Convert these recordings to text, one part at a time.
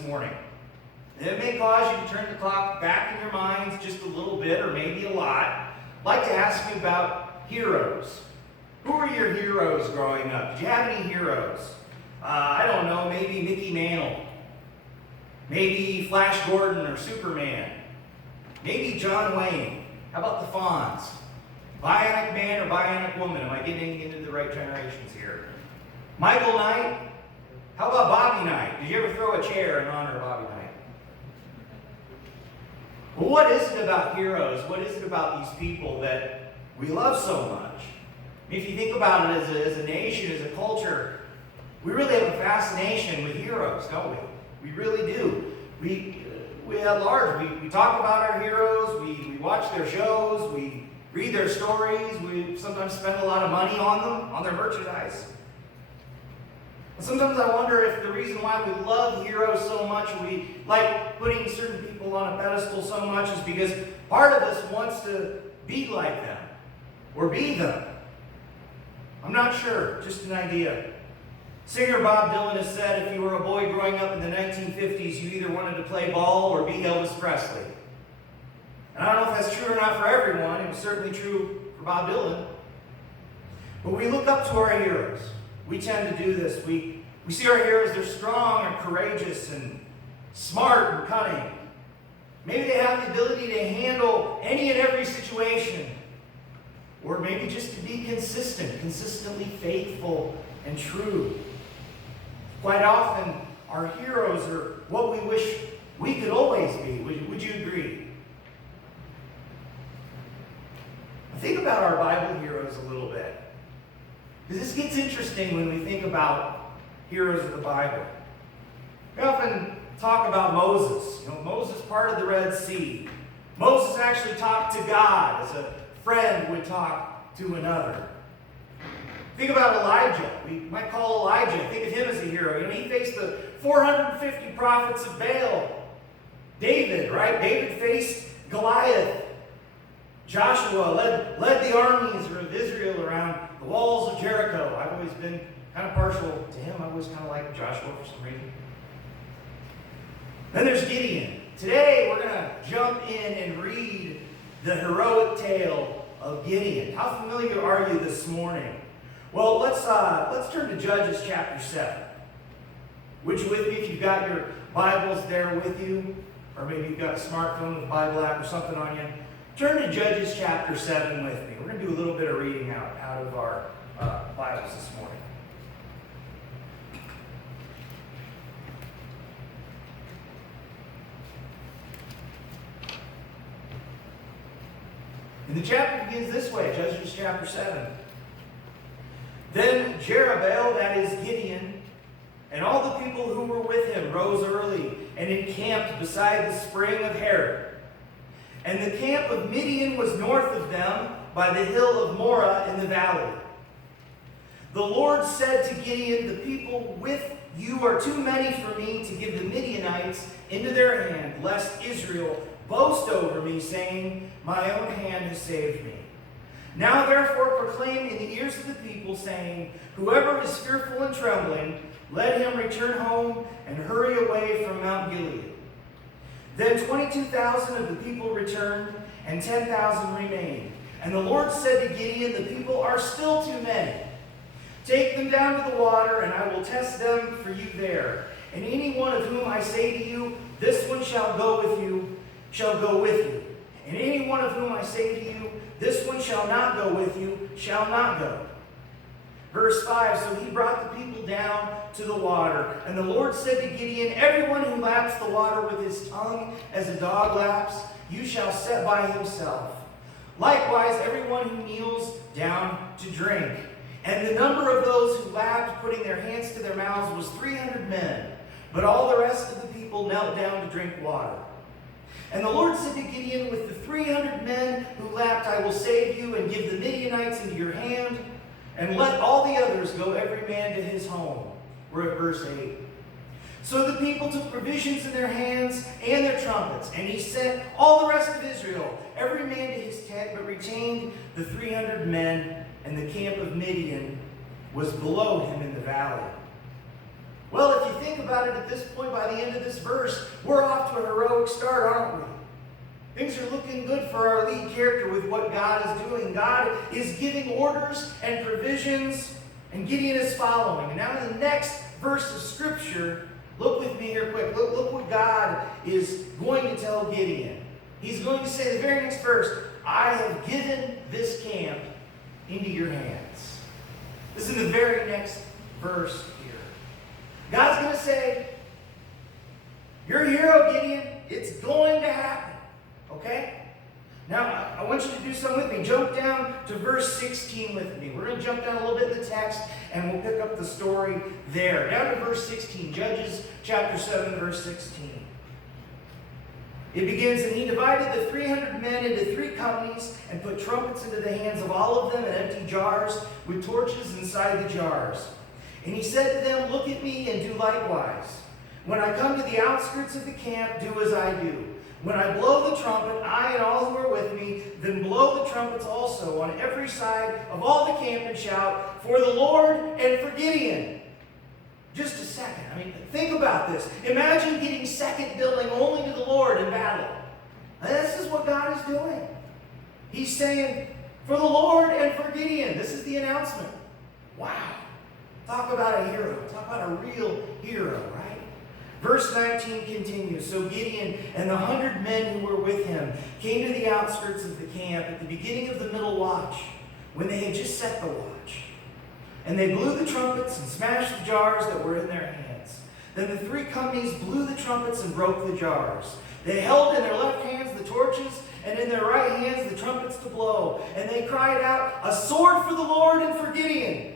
this morning. And it may cause you to turn the clock back in your minds just a little bit, or maybe a lot. I'd like to ask you about heroes. Who were your heroes growing up? Did you have any heroes? I don't know, maybe Mickey Mantle. Maybe Flash Gordon or Superman. Maybe John Wayne. How about the Fonz? Bionic Man or Bionic Woman? Am I getting into the right generations here? Michael Knight? How about Bobby Knight? Did you ever throw a chair in honor of Bobby Knight? Well, what is it about heroes? What is it about these people that we love so much? If you think about it as a nation, as a culture, we really have a fascination with heroes, don't we? We really do. We at large, we talk about our heroes, we watch their shows, we read their stories, we sometimes spend a lot of money on them, on their merchandise. And sometimes I wonder if the reason why we love heroes so much, we like putting certain people on a pedestal so much, is because part of us wants to be like them, or be them. I'm not sure, just an idea. Singer Bob Dylan has said if you were a boy growing up in the 1950s, you either wanted to play ball or be Elvis Presley. And I don't know if that's true or not for everyone. It was certainly true for Bob Dylan. But we look up to our heroes. We tend to do this. We see our heroes, they're strong and courageous and smart and cunning. Maybe they have the ability to handle any and every situation. Or maybe just to be consistently faithful and true. Quite often, our heroes are what we wish we could always be. Would you agree? Think about our Bible heroes a little bit. Because this gets interesting when we think about heroes of the Bible. We often talk about Moses. Moses parted the Red Sea. Moses actually talked to God as a friend would talk to another. Think about Elijah. We might call Elijah, think of him as a hero. He faced the 450 prophets of Baal. David, right? David faced Goliath. Joshua led the armies of Israel around the walls of Jericho. I've always been kind of partial to him. I always kind of like Joshua for some reason. Then there's Gideon. Today we're going to jump in and read the heroic tale of Gideon. How familiar are you this morning? Well, let's turn to Judges chapter 7. Would you with me if you've got your Bibles there with you? Or maybe you've got a smartphone with a Bible app or something on you. Turn to Judges chapter 7 with me. We're going to do a little bit of reading out of our Bibles this morning. And the chapter begins this way, Judges chapter 7. Then Jerubbaal, that is Gideon, and all the people who were with him rose early and encamped beside the spring of Harod. And the camp of Midian was north of them by the hill of Morah in the valley. The Lord said to Gideon, the people with you are too many for me to give the Midianites into their hand, lest Israel boast over me, saying, my own hand has saved me. Now therefore proclaim in the ears of the people, saying, whoever is fearful and trembling, let him return home and hurry away from Mount Gilead. Then 22,000 of the people returned, and 10,000 remained. And the Lord said to Gideon, the people are still too many. Take them down to the water, and I will test them for you there. And any one of whom I say to you, this one shall go with you, shall go with you. And any one of whom I say to you, this one shall not go with you, shall not go. Verse 5, so he brought the people down to the water. And the Lord said to Gideon, everyone who laps the water with his tongue as a dog laps, you shall set by himself. Likewise, everyone who kneels down to drink. And the number of those who lapped, putting their hands to their mouths, was 300 men. But all the rest of the people knelt down to drink water. And the Lord said to Gideon, with the 300 men who lapped, I will save you and give the Midianites into your hand. And let all the others go every man to his home. We're at verse 8. So the people took provisions in their hands and their trumpets, and he sent all the rest of Israel, every man to his tent, but retained the 300 men, and the camp of Midian was below him in the valley. Well, if you think about it at this point, by the end of this verse, we're off to a heroic start, aren't we? Things are looking good for our lead character with what God is doing. God is giving orders and provisions, and Gideon is following. And now in the next verse of Scripture, look with me here quick. Look what God is going to tell Gideon. He's going to say the very next verse, I have given this camp into your hands. This is in the very next verse here. God's going to say, you're a hero, Gideon. It's going to happen. Okay? Now, I want you to do something with me. Jump down to verse 16 with me. We're going to jump down a little bit in the text, and we'll pick up the story there. Down to verse 16. Judges chapter 7, verse 16. It begins, and he divided the 300 men into 3 companies and put trumpets into the hands of all of them and empty jars with torches inside the jars. And he said to them, look at me and do likewise. When I come to the outskirts of the camp, do as I do. When I blow the trumpet, I and all who are with me, then blow the trumpets also on every side of all the camp and shout, for the Lord and for Gideon. Just a second. I mean, think about this. Imagine getting second billing only to the Lord in battle. And this is what God is doing. He's saying, for the Lord and for Gideon. This is the announcement. Wow. Talk about a hero. Talk about a real hero, right? Verse 19 continues, so Gideon and the 100 men who were with him came to the outskirts of the camp at the beginning of the middle watch, when they had just set the watch. And they blew the trumpets and smashed the jars that were in their hands. Then the 3 companies blew the trumpets and broke the jars. They held in their left hands the torches, and in their right hands the trumpets to blow. And they cried out, a sword for the Lord and for Gideon.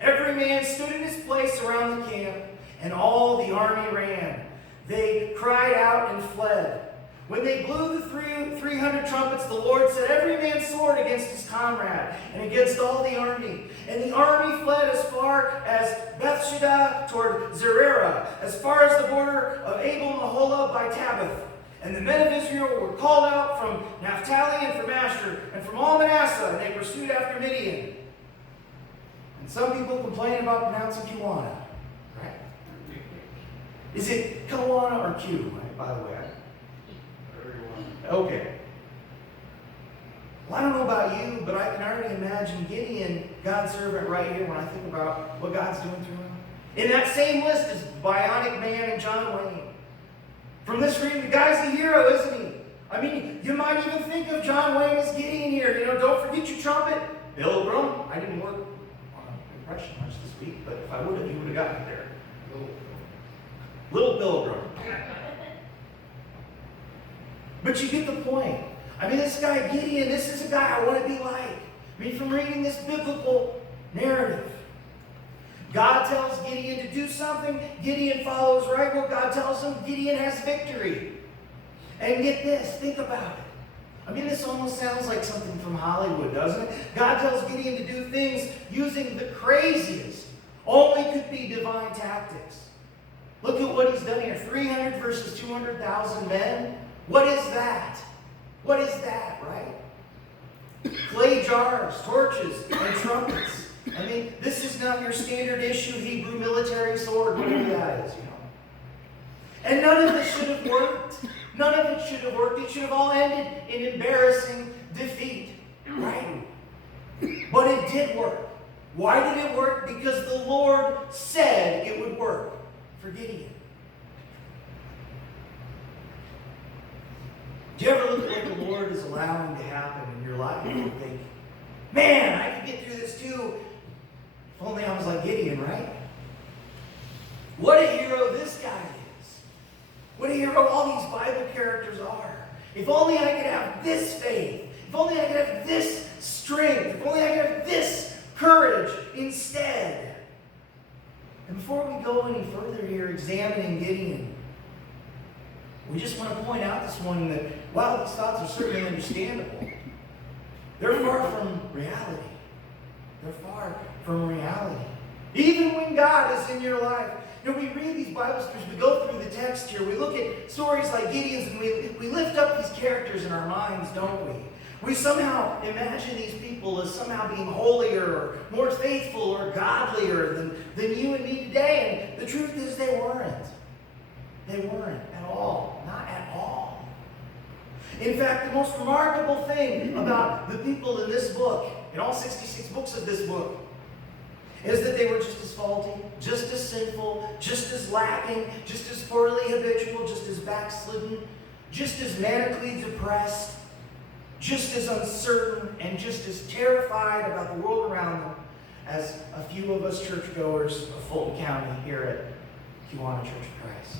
Every man stood in his place around the camp, and all the army ran. They cried out and fled. When they blew the 300 trumpets, the Lord set every man's sword against his comrade and against all the army. And the army fled as far as Bethshedah toward Zererah, as far as the border of Abel-Meholah by Tabbath. And the men of Israel were called out from Naphtali and from Asher and from all Manasseh, and they pursued after Midian. And some people complain about pronouncing Kiwana. Right? Is it Kiwana or Q, right, by the way? Okay. Well, I don't know about you, but I can already imagine Gideon, God's servant, right here when I think about what God's doing through him. In that same list is Bionic Man and John Wayne. From this reading, the guy's the hero, isn't he? I mean, you might even think of John Wayne as Gideon here. You know, don't forget your trumpet. Pilgrim. I didn't work on impression much this week, but if I would have, you would have gotten it there. Little Pilgrim. But you get the point. I mean, this guy Gideon, this is a guy I want to be like. I mean, from reading this biblical narrative. God tells Gideon to do something. Gideon follows right what God tells him. Gideon has victory. And get this, think about it. I mean, this almost sounds like something from Hollywood, doesn't it? God tells Gideon to do things using the craziest, only could be divine tactics. Look at what he's done here. 300 versus 200,000 men. What is that? What is that, right? Clay jars, torches, and trumpets. I mean, this is not your standard issue Hebrew military sword, whatever that is, you know. And none of this should have worked. None of it should have worked. It should have all ended in embarrassing defeat, right? But it did work. Why did it work? Because the Lord said it would work for Gideon. Do you ever look at what the Lord is allowing to happen in your life and think, man, I could get through this too. If only I was like Gideon, right? What a hero this guy is. What a hero all these Bible characters are. If only I could have this faith. If only I could have this strength. If only I could have this courage instead. And before we go any further here examining Gideon, we just want to point out this morning that while these thoughts are certainly understandable, they're far from reality. They're far from reality. Even when God is in your life. You know, we read these Bible stories, we go through the text here, we look at stories like Gideon's, and we lift up these characters in our minds, don't we? We somehow imagine these people as somehow being holier or more faithful or godlier than you and me today. And the truth is they weren't. They weren't at all. Not at all. In fact, the most remarkable thing about the people in this book, in all 66 books of this book, is that they were just as faulty, just as sinful, just as lacking, just as poorly habitual, just as backslidden, just as manically depressed, just as uncertain, and just as terrified about the world around them as a few of us churchgoers of Fulton County here at Kiwanis Church of Christ.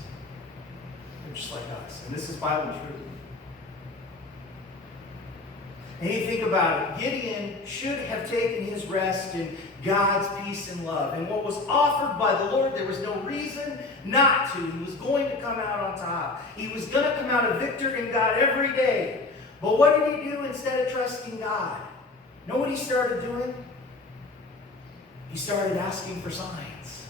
They're just like us. And this is Bible truth. And you think about it, Gideon should have taken his rest in God's peace and love. And what was offered by the Lord, there was no reason not to. He was going to come out on top. He was going to come out a victor in God every day. But what did he do instead of trusting God? You know what he started doing? He started asking for signs.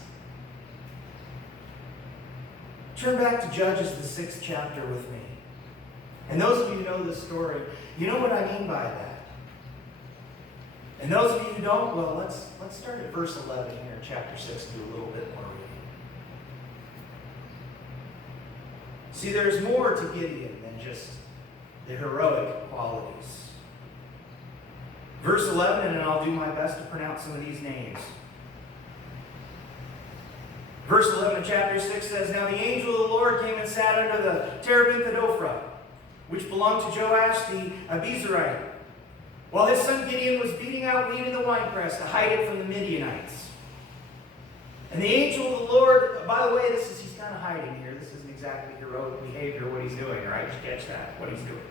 Turn back to Judges, the 6th chapter with me. And those of you who know this story, you know what I mean by that. And those of you who don't, well, let's start at verse 11 here in chapter 6 and do a little bit more reading. See, there's more to Gideon than just the heroic qualities. Verse 11, and I'll do my best to pronounce some of these names. Verse 11 of chapter 6 says, Now the angel of the Lord came and sat under the terebinth at Ophrah, which belonged to Joash the Abizarite, while his son Gideon was beating out wheat in the winepress to hide it from the Midianites. And the angel of the Lord, by the way, he's kind of hiding here. This isn't exactly heroic behavior, what he's doing, right? Just catch that, what he's doing.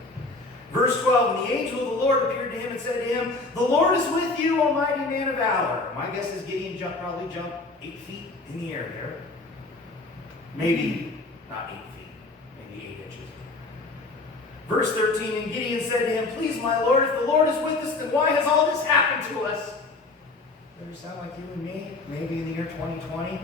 Verse 12, And the angel of the Lord appeared to him and said to him, The Lord is with you, O mighty man of valor. My guess is Gideon probably jumped 8 feet in the air there. Maybe not 8 feet, maybe 8 inches. Verse 13, And Gideon said to him, Please, my Lord, if the Lord is with us, then why has all this happened to us? Does that sound like you and me? Maybe in the year 2020?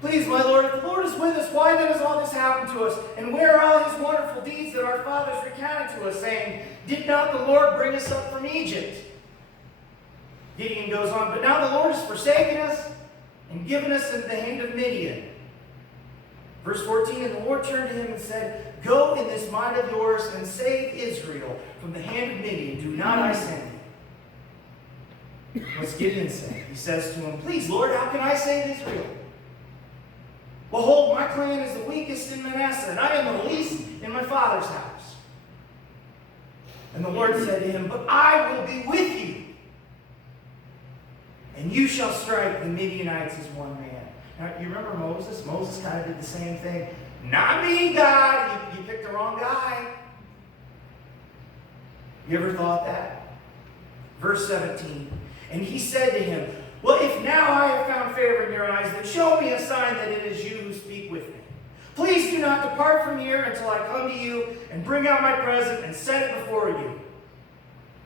Please, my Lord, if the Lord is with us, why then has all this happened to us? And where are all his wonderful deeds that our fathers recounted to us, saying, Did not the Lord bring us up from Egypt? Gideon goes on, But now the Lord has forsaken us and given us into the hand of Midian. Verse 14, And the Lord turned to him and said, Go in this might of yours and save Israel from the hand of Midian. Do not I send you? What's Gideon saying? He says to him, Please, Lord, how can I save Israel? Behold, my clan is the weakest in Manasseh, and I am the least in my father's house. And the Lord said to him, But I will be with you, and you shall strike the Midianites as one man. Now, you remember Moses? Moses kind of did the same thing. Not me, God. You picked the wrong guy. You ever thought that? Verse 17. And he said to him, Well, if now I have found favor in your eyes, then show me a sign that it is you who speak with me. Please do not depart from here until I come to you and bring out my present and set it before you.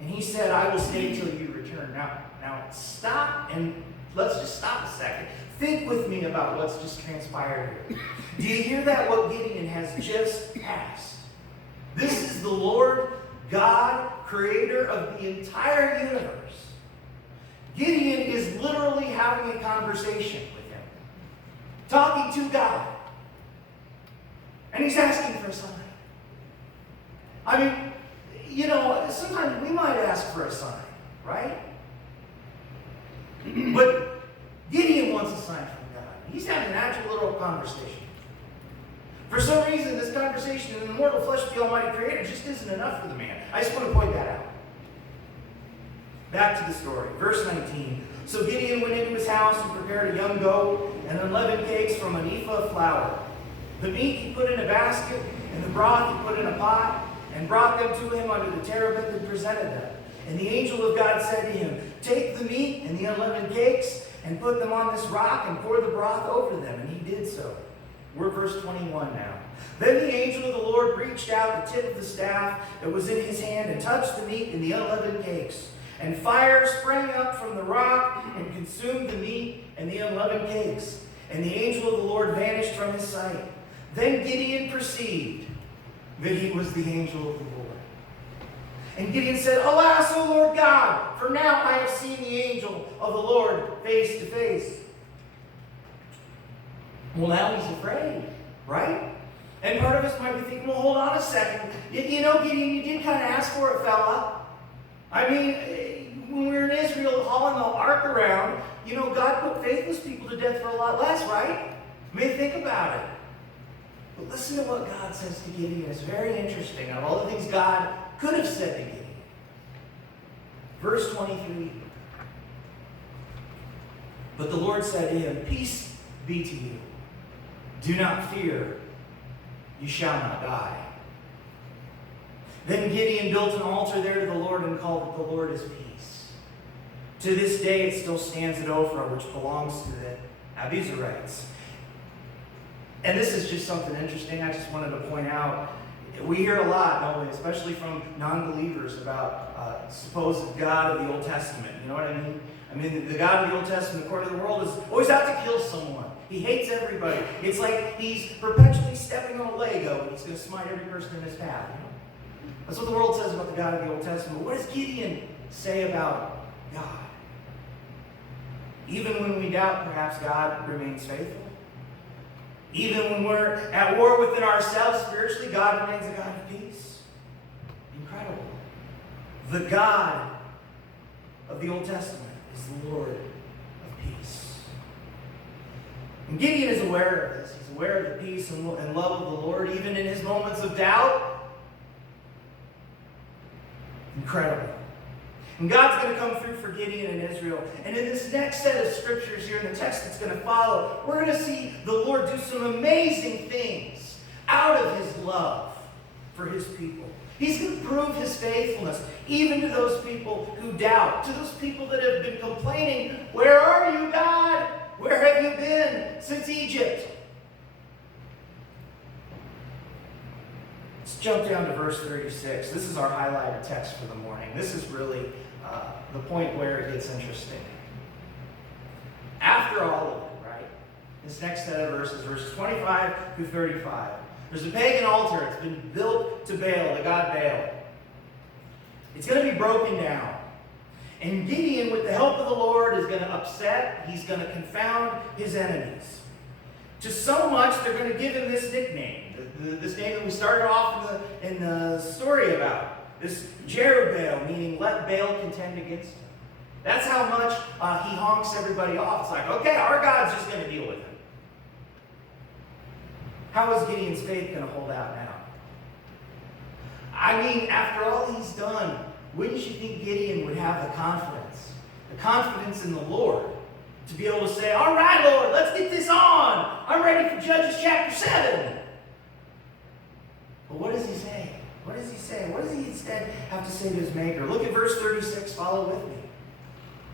And he said, I will stay till you return. Now stop and let's just stop a second. Think with me about what's just transpired here. Do you hear that? What Gideon has just passed. This is the Lord God, creator of the entire universe. Gideon is literally having a conversation with him, talking to God. And he's asking for a sign. I mean, you know, sometimes we might ask for a sign, right? But Gideon wants a sign from God. He's having an actual little conversation. For some reason, this conversation in the mortal flesh of the Almighty Creator just isn't enough for the man. I just want to point that out. Back to the story. Verse 19. So Gideon went into his house and prepared a young goat and unleavened cakes from an ephah of flour. The meat he put in a basket, and the broth he put in a pot, and brought them to him under the terebinth and presented them. And the angel of God said to him, Take the meat and the unleavened cakes, and put them on this rock, and pour the broth over them. And he did so. We're verse 21 now. Then the angel of the Lord reached out the tip of the staff that was in his hand, and touched the meat and the unleavened cakes. And fire sprang up from the rock and consumed the meat and the unleavened cakes. And the angel of the Lord vanished from his sight. Then Gideon perceived that he was the angel of the Lord. And Gideon said, "Alas, O Lord God, for now I have seen the angel of the Lord face to face." Well, now he's afraid, right? And part of us might be thinking, well, hold on a second. You know, Gideon, you did kind of ask for it, fella. I mean, when we were in Israel hauling the ark around, you know, God put faithless people to death for a lot less, right? I mean, think about it. But listen to what God says to Gideon. It's very interesting. Out of all the things God could have said to Gideon. Verse 23. But the Lord said to him, "Peace be to you. Do not fear. You shall not die." Then Gideon built an altar there to the Lord and called it, "The Lord is Peace." To this day it still stands at Ophrah, which belongs to the Abiezrites. And this is just something interesting I just wanted to point out. We hear a lot, don't we, especially from non-believers, about supposed God of the Old Testament. You know what I mean? I mean, the God of the Old Testament, according to the world, is always out to kill someone. He hates everybody. It's like he's perpetually stepping on a Lego and he's going to smite every person in his path. You know? That's what the world says about the God of the Old Testament. What does Gideon say about God? Even when we doubt, perhaps God remains faithful. Even when we're at war within ourselves spiritually, God remains a God of peace. Incredible. The God of the Old Testament is the Lord of peace. And Gideon is aware of this. He's aware of the peace and love of the Lord, even in his moments of doubt. Incredible. And God's going to come through for Gideon and Israel. And in this next set of scriptures here in the text that's going to follow, we're going to see the Lord do some amazing things out of his love for his people. He's going to prove his faithfulness, even to those people who doubt, to those people that have been complaining, "Where are you, God? Where have you been since Egypt?" Let's jump down to verse 36. This is our highlighted text for the morning. This is really the point where it gets interesting. After all of it, right? This next set of verses 25 through 35. There's a pagan altar. It's been built to Baal, the god Baal. It's going to be broken down. And Gideon, with the help of the Lord, is going to upset. He's going to confound his enemies. To so much, they're going to give him this nickname. This name that we started off in the story about. This Jerubbaal, meaning let Baal contend against him. That's how much he honks everybody off. It's like, okay, our God's just going to deal with him. How is Gideon's faith going to hold out now? I mean, after all he's done, wouldn't you think Gideon would have the confidence in the Lord, to be able to say, "All right, Lord, let's get this on. I'm ready for Judges chapter 7. But what does he say? What does he say? What does he instead have to say to his maker? Look at verse 36. Follow with me.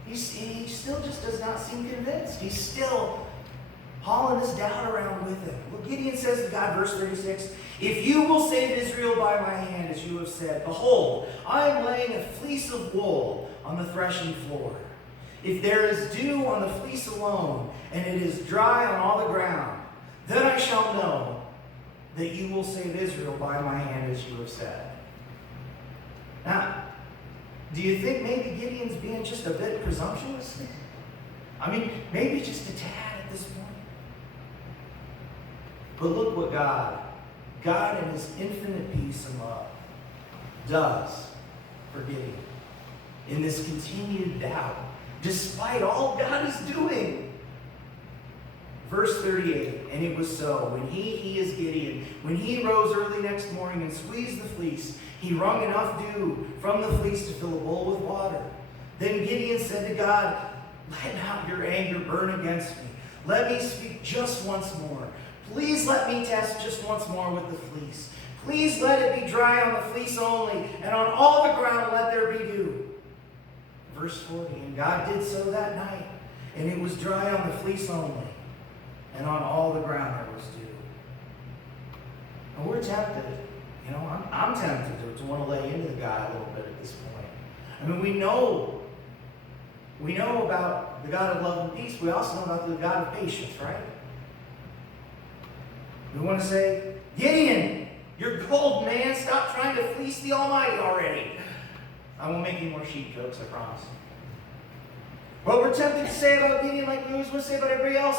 He still just does not seem convinced. He's still hauling his doubt around with him. Look, Gideon says to God, verse 36, "If you will save Israel by my hand, as you have said, behold, I am laying a fleece of wool on the threshing floor. If there is dew on the fleece alone, and it is dry on all the ground, then I shall know that you will save Israel by my hand, as you have said." Now, do you think maybe Gideon's being just a bit presumptuous? I mean, maybe just a tad at this point. But look what God in his infinite peace and love, does for Gideon in this continued doubt, despite all God is doing. Verse 38, "And it was so, when he is Gideon, when he rose early next morning and squeezed the fleece, he wrung enough dew from the fleece to fill a bowl with water. Then Gideon said to God, 'Let not your anger burn against me. Let me speak just once more. Please let me test just once more with the fleece. Please let it be dry on the fleece only, and on all the ground let there be dew.' Verse 40, "And God did so that night, and it was dry on the fleece only, and on all the ground there was dew." And we're tempted, I'm tempted to want to lay into the guy a little bit at this point. I mean, we know about the God of love and peace. We also know about the God of patience, right? We want to say, "Gideon, you're gold, man. Stop trying to fleece the Almighty already. I won't make any more sheep jokes, I promise. Well, we're tempted to say about Gideon like we always want to say about everybody else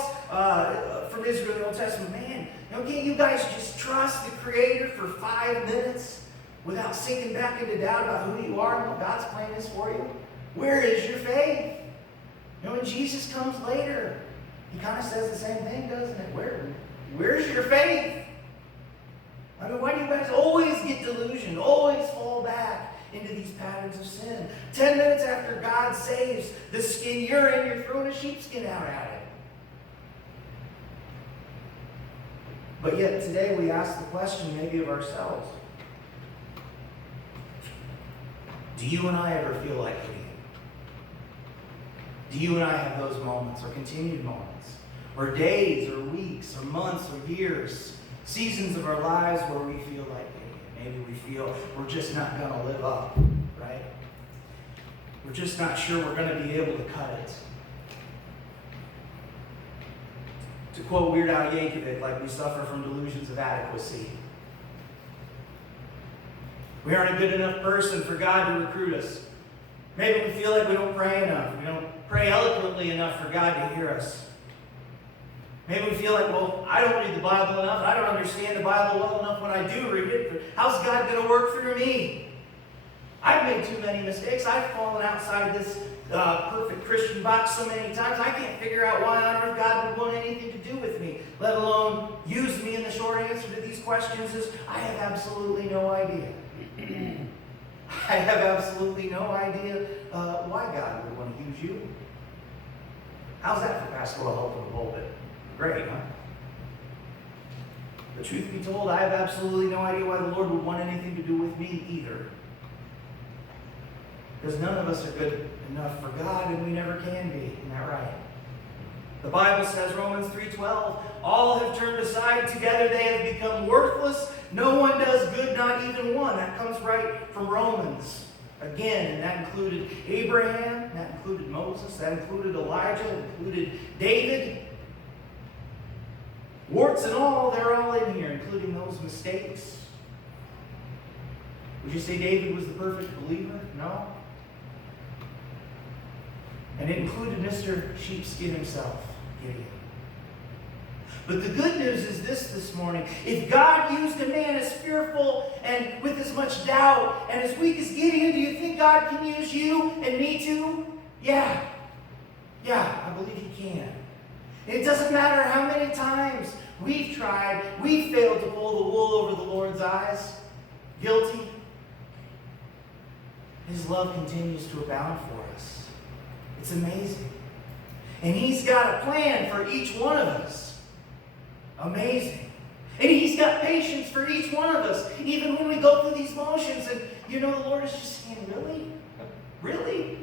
from Israel in the Old Testament. Man, can't you guys just trust the Creator for 5 minutes without sinking back into doubt about who you are and what God's plan is for you? Where is your faith? When Jesus comes later, he kind of says the same thing, doesn't it? Where's your faith? I mean, why do you guys always get delusioned, always fall back into these patterns of sin? 10 minutes after God saves the skin you're in, you're throwing a sheepskin out at it. But yet today we ask the question maybe of ourselves. Do you and I ever feel like Gideon? Do you and I have those moments or continued moments? Or days or weeks or months or years, seasons of our lives where we feel like maybe we feel we're just not going to live up, right? We're just not sure we're going to be able to cut it. To quote Weird Al Yankovic, like we suffer from delusions of adequacy. We aren't a good enough person for God to recruit us. Maybe we feel like we don't pray enough. We don't pray eloquently enough for God to hear us. Maybe we feel like, well, I don't read the Bible enough. I don't understand the Bible well enough when I do read it. But how's God going to work through me? I've made too many mistakes. I've fallen outside this perfect Christian box so many times. I can't figure out why on earth God would want anything to do with me, let alone use me. And the short answer to these questions is, I have absolutely no idea. I have absolutely no idea why God would want to use you. How's that for pastoral help in the pulpit? Great, huh? The truth be told, I have absolutely no idea why the Lord would want anything to do with me either. Because none of us are good enough for God, and we never can be. Isn't that right? The Bible says, Romans 3:12, all have turned aside. Together they have become worthless. No one does good, not even one. That comes right from Romans. Again, and that included Abraham, that included Moses, that included Elijah, that included David. Warts and all, they're all in here, including those mistakes. Would you say David was the perfect believer? No. And it included Mr. Sheepskin himself, Gideon. But the good news is this morning. If God used a man as fearful and with as much doubt and as weak as Gideon, do you think God can use you and me too? Yeah, I believe he can. It doesn't matter how many times we've tried, we've failed to pull the wool over the Lord's eyes. Guilty. His love continues to abound for us. It's amazing. And he's got a plan for each one of us. Amazing. And he's got patience for each one of us, even when we go through these motions. And the Lord is just saying, really? Really?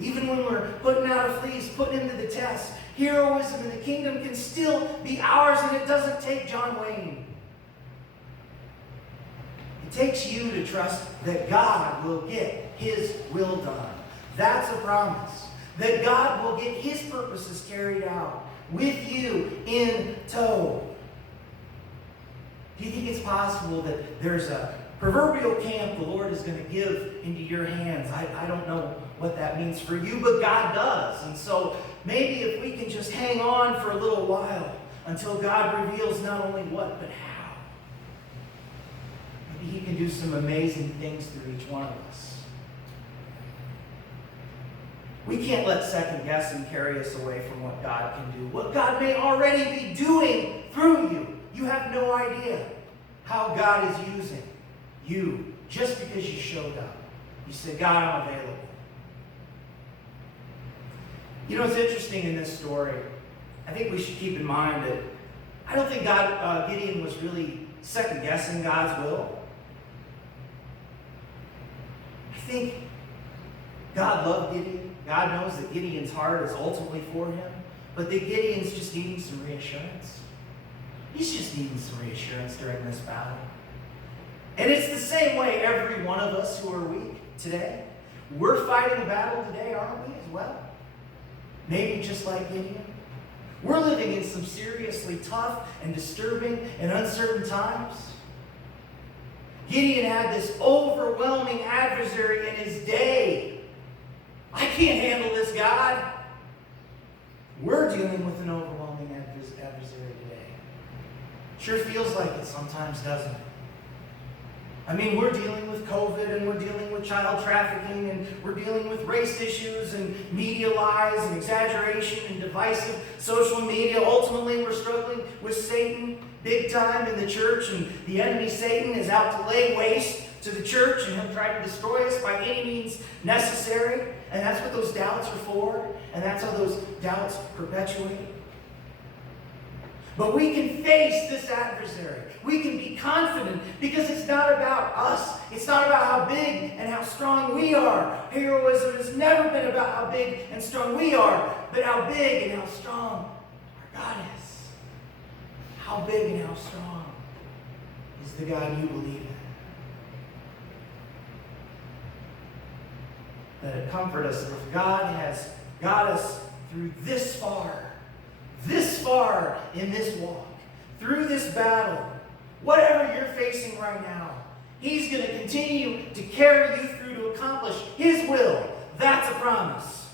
Even when we're putting out a fleece, putting into the test, heroism in the kingdom can still be ours, and it doesn't take John Wayne. It takes you to trust that God will get his will done. That's a promise. That God will get his purposes carried out with you in tow. Do you think it's possible that there's a proverbial camp the Lord is going to give into your hands? I don't know what that means for you, but God does. And so maybe if we can just hang on for a little while until God reveals not only what, but how. Maybe he can do some amazing things through each one of us. We can't let second guessing carry us away from what God can do. What God may already be doing through you. You have no idea how God is using you just because you showed up. You said, God, I'm available. It's interesting in this story. I think we should keep in mind that I don't think Gideon was really second guessing God's will. I think God loved Gideon. God knows that Gideon's heart is ultimately for him, but that Gideon's just needing some reassurance. He's just needing some reassurance during this battle. And it's the same way every one of us who are weak today. We're fighting a battle today, aren't we, as well? Maybe just like Gideon. We're living in some seriously tough and disturbing and uncertain times. Gideon had this overwhelming adversary in his day. I can't handle this, God. We're dealing with an overwhelming adversary today. Sure feels like it sometimes, doesn't it? I mean, we're dealing with COVID, and we're dealing with child trafficking, and we're dealing with race issues, and media lies, and exaggeration, and divisive social media. Ultimately, we're struggling with Satan big time in the church, and the enemy Satan is out to lay waste to the church, and he'll try to destroy us by any means necessary. And that's what those doubts are for, and that's how those doubts perpetuate. But we can face this adversary. We can be confident because it's not about us. It's not about how big and how strong we are. Heroism has never been about how big and strong we are, but how big and how strong our God is. How big and how strong is the God you believe in? Let it comfort us that if God has got us through this far in this walk, through this battle, whatever you're facing right now, He's going to continue to carry you through to accomplish His will. That's a promise.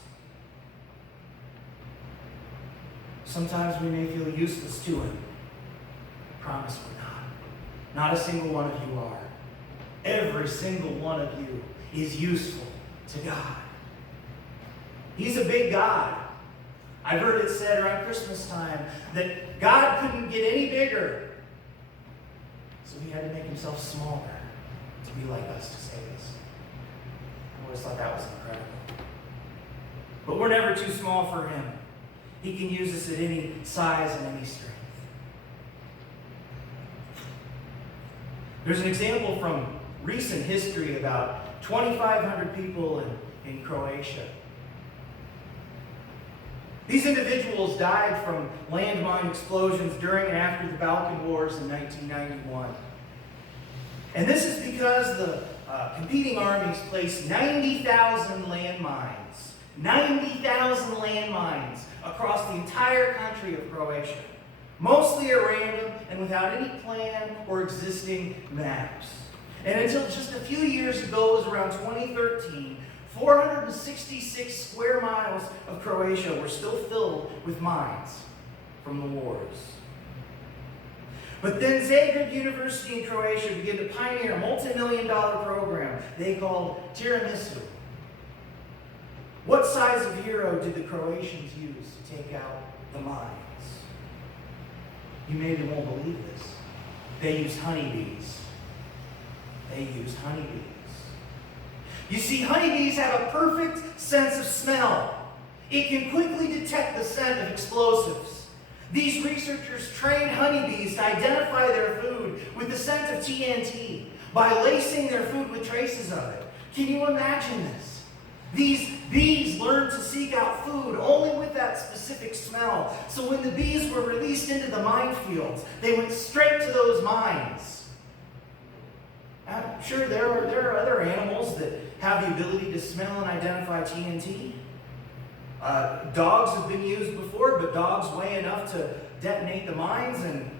Sometimes we may feel useless to Him. I promise we're not. Not a single one of you are. Every single one of you is useful to God. He's a big God. I've heard it said around Christmas time that God couldn't get any bigger, so He had to make Himself smaller to be like us to save us. I always thought that was incredible. But we're never too small for Him. He can use us at any size and any strength. There's an example from recent history about 2,500 people in Croatia. These individuals died from landmine explosions during and after the Balkan Wars in 1991. And this is because the competing armies placed 90,000 landmines across the entire country of Croatia, mostly at random and without any plan or existing maps. And until just a few years ago, it was around 2013, 466 square miles of Croatia were still filled with mines from the wars. But then Zagreb University in Croatia began to pioneer a multi-million-dollar program they called Tiramisu. What size of hero did the Croatians use to take out the mines? You maybe won't believe this. They used honeybees. You see, honeybees have a perfect sense of smell. It can quickly detect the scent of explosives. These researchers trained honeybees to identify their food with the scent of TNT by lacing their food with traces of it. Can you imagine this? These bees learned to seek out food only with that specific smell. So when the bees were released into the minefields, they went straight to those mines. I'm sure there are other animals that have the ability to smell and identify TNT. Dogs have been used before, but dogs weigh enough to detonate the mines. And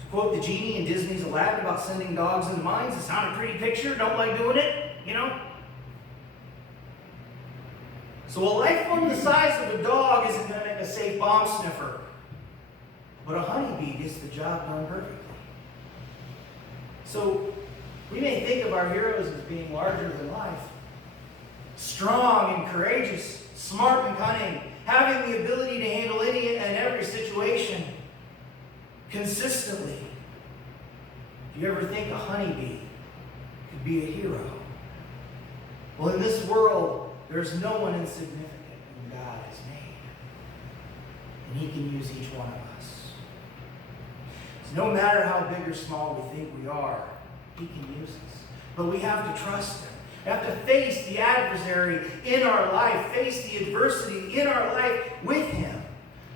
to quote the genie in Disney's Aladdin about sending dogs into mines, it's not a pretty picture, don't like doing it, you know? So a life form the size of a dog isn't going to make a safe bomb sniffer. But a honeybee gets the job done perfectly. So we may think of our heroes as being larger than life. Strong and courageous, smart and cunning, having the ability to handle any and every situation consistently. Do you ever think a honeybee could be a hero? Well, in this world, there's no one insignificant whom God has made. And He can use each one of us. So no matter how big or small we think we are, He can use us. But we have to trust Him. We have to face the adversary in our life, face the adversity in our life with Him.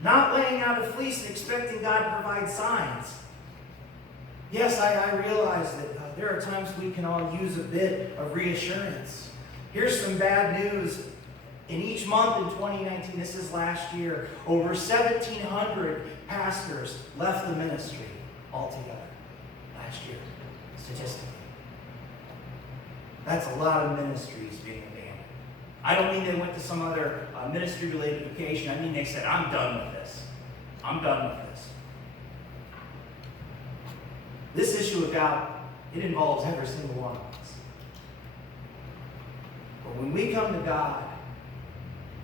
Not laying out a fleece and expecting God to provide signs. Yes, I realize that there are times we can all use a bit of reassurance. Here's some bad news. In each month in 2019, this is last year, over 1,700 pastors left the ministry altogether last year, statistically. That's a lot of ministries being abandoned. I don't mean they went to some other ministry-related vocation. I mean they said, I'm done with this. I'm done with this. This issue of doubt, it involves every single one of us. But when we come to God,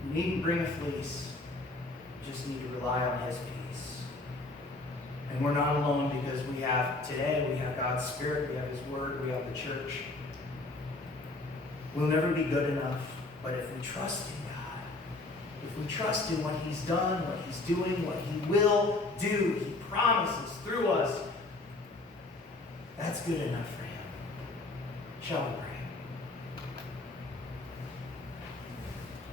we needn't bring a fleece. We just need to rely on His peace. And we're not alone, because we have God's Spirit, we have His Word, we have the church. We'll never be good enough, but if we trust in God, if we trust in what He's done, what He's doing, what He will do, He promises through us, that's good enough for Him. Shall we pray?